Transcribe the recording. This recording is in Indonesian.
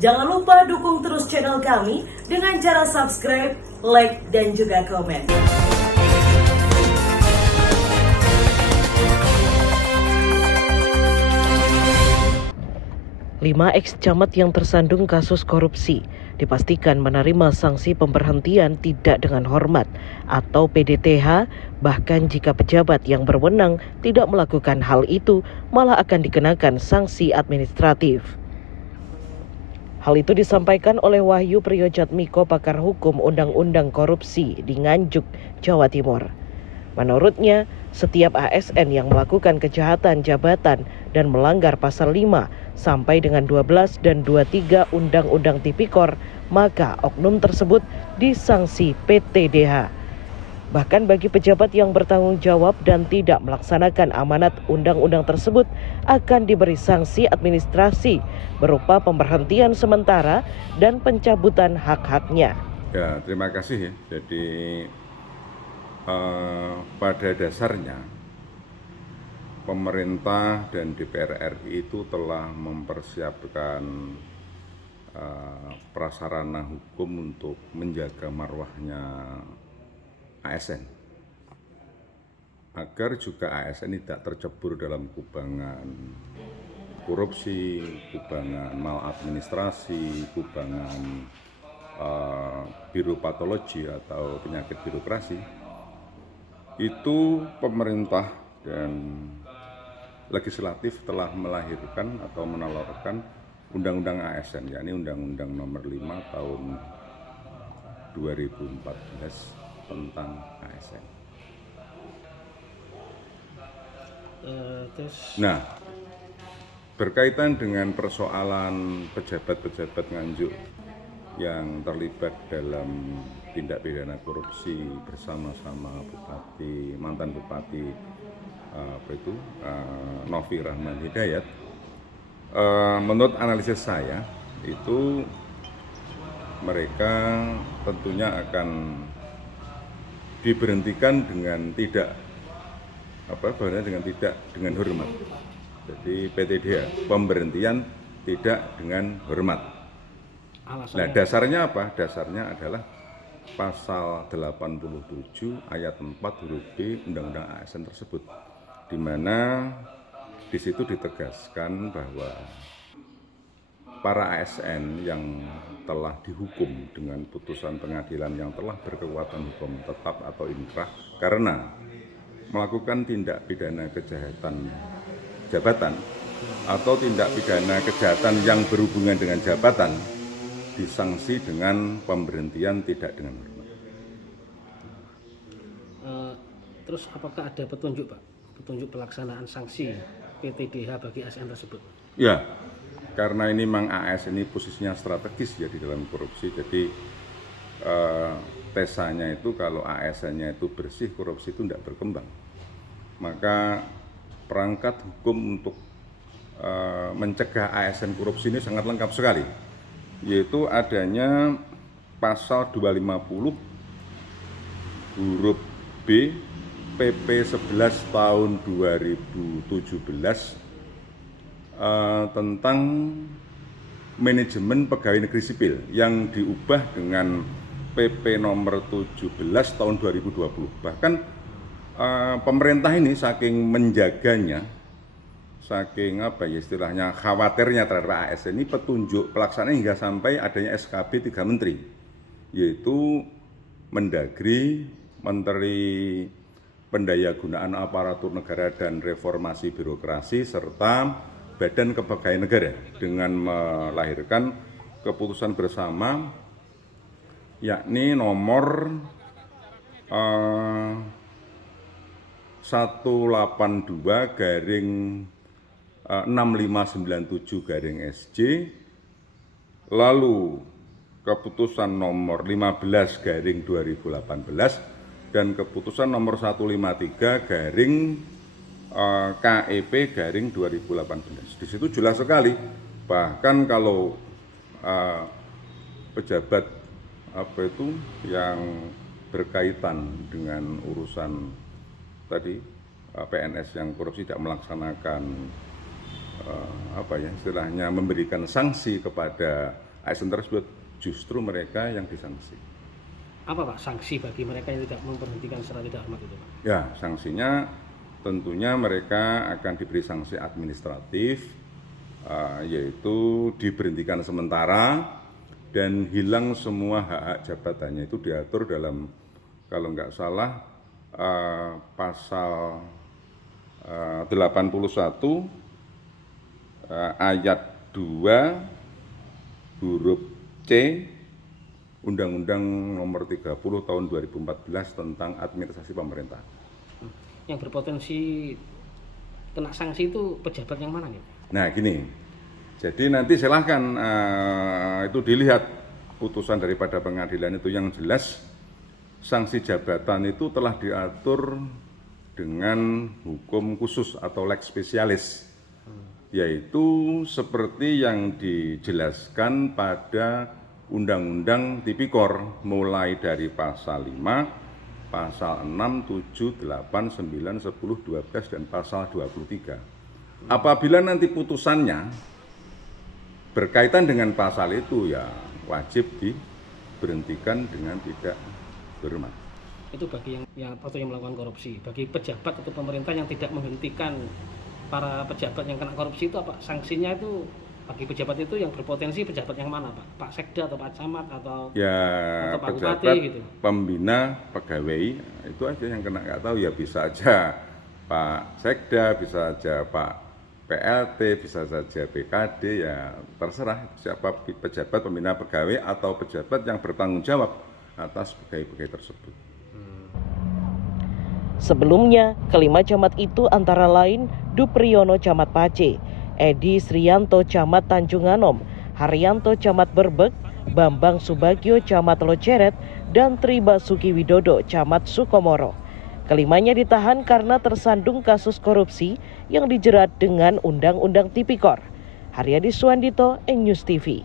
Jangan lupa dukung terus channel kami dengan cara subscribe, like, dan juga komen. 5 ex-camat yang tersandung kasus korupsi dipastikan menerima sanksi pemberhentian tidak dengan hormat atau PDTH, bahkan jika pejabat yang berwenang tidak melakukan hal itu malah akan dikenakan sanksi administratif. Hal itu disampaikan oleh Wahyu Priyojatmiko, pakar hukum undang-undang korupsi di Nganjuk, Jawa Timur. Menurutnya, setiap ASN yang melakukan kejahatan jabatan dan melanggar pasal 5 sampai dengan 12 dan 23 Undang-Undang Tipikor, maka oknum tersebut disanksi PTDH. Bahkan bagi pejabat yang bertanggung jawab dan tidak melaksanakan amanat undang-undang tersebut akan diberi sanksi administrasi berupa pemberhentian sementara dan pencabutan hak-haknya. Ya, terima kasih ya. Jadi pada dasarnya pemerintah dan DPR RI itu telah mempersiapkan prasarana hukum untuk menjaga marwahnya ASN, agar juga ASN tidak tercebur dalam kubangan korupsi, kubangan maladministrasi, kubangan biropatologi atau penyakit birokrasi. Itu pemerintah dan legislatif telah melahirkan atau menelurkan Undang-Undang ASN, yakni Undang-Undang Nomor 5 Tahun 2014 tentang ASN. Nah, berkaitan dengan persoalan pejabat-pejabat Nganjuk yang terlibat dalam tindak pidana korupsi bersama-sama mantan bupati Novi Rahman Hidayat, menurut analisis saya itu mereka tentunya akan diberhentikan dengan tidak dengan hormat. Jadi PTDH, pemberhentian tidak dengan hormat. Nah, dasarnya apa? Dasarnya adalah pasal 87 ayat 4 huruf B Undang-Undang ASN tersebut, di mana di situ ditegaskan bahwa para ASN yang telah dihukum dengan putusan pengadilan yang telah berkekuatan hukum tetap atau inkrah karena melakukan tindak pidana kejahatan jabatan atau tindak pidana kejahatan yang berhubungan dengan jabatan disanksi dengan pemberhentian tidak dengan hormat. Terus apakah ada petunjuk, Pak? Petunjuk pelaksanaan sanksi PTDH bagi ASN tersebut? Ya, karena ini memang ASN ini posisinya strategis ya di dalam korupsi. Jadi tesanya itu kalau ASN-nya itu bersih, korupsi itu tidak berkembang. Maka perangkat hukum untuk mencegah ASN korupsi ini sangat lengkap sekali, yaitu adanya pasal 250 huruf B PP 11 tahun 2017 tentang manajemen pegawai negeri sipil yang diubah dengan PP nomor 17 tahun 2020. Bahkan pemerintah ini saking menjaganya, saking istilahnya khawatirnya terhadap ASN ini, petunjuk pelaksanaan hingga sampai adanya SKB 3 Menteri, yaitu Mendagri, Menteri Pendayagunaan Aparatur Negara dan Reformasi Birokrasi, serta Badan Kepegawaian Negara, dengan melahirkan keputusan bersama yakni nomor 182/6597/SJ, lalu keputusan nomor 15/2018 dan keputusan nomor 153/KEP/2018. Di situ jelas sekali, bahkan kalau pejabat yang berkaitan dengan urusan tadi PNS yang korupsi tidak melaksanakan istilahnya memberikan sanksi kepada ASN tersebut, justru mereka yang disanksi. Apa Pak sanksi bagi mereka yang tidak memberhentikan secara tidak hormat itu Pak? Ya, sanksinya tentunya mereka akan diberi sanksi administratif, yaitu diberhentikan sementara dan hilang semua hak-hak jabatannya. Itu diatur dalam, kalau nggak salah, pasal 81 ayat 2 huruf C Undang-Undang Nomor 30 Tahun 2014 tentang Administrasi Pemerintah. Yang berpotensi kena sanksi itu pejabat yang mana nih? Nah gini, jadi nanti silahkan itu dilihat putusan daripada pengadilan itu, yang jelas sanksi jabatan itu telah diatur dengan hukum khusus atau lex specialis, yaitu seperti yang dijelaskan pada Undang-Undang Tipikor, mulai dari pasal 5, pasal 6, 7, 8, 9, 10, 12, dan pasal 23. Apabila nanti putusannya berkaitan dengan pasal itu, ya wajib diberhentikan dengan tidak berhormat. Itu bagi yang melakukan korupsi. Bagi pejabat atau pemerintah yang tidak menghentikan para pejabat yang kena korupsi itu apa sanksinya? Itu bagi pejabat itu yang berpotensi pejabat yang mana Pak? Pak Sekda atau Pak Camat atau Pak pejabat Bupati gitu? Pembina pegawai itu aja yang kena. Nggak tahu ya, bisa aja Pak Sekda, bisa aja Pak PLT, bisa saja PKD, ya terserah siapa pejabat pembina pegawai atau pejabat yang bertanggung jawab atas pegawai-pegawai tersebut. Sebelumnya, kelima camat itu antara lain Dupriyono Camat Pace, Edi Sriyanto Camat Tanjung Anom, Haryanto Camat Berbek, Bambang Subagio Camat Loceret, dan Tri Basuki Widodo Camat Sukomoro. Kelimanya ditahan karena tersandung kasus korupsi yang dijerat dengan Undang-Undang Tipikor. Haryadi Suwandito, News TV.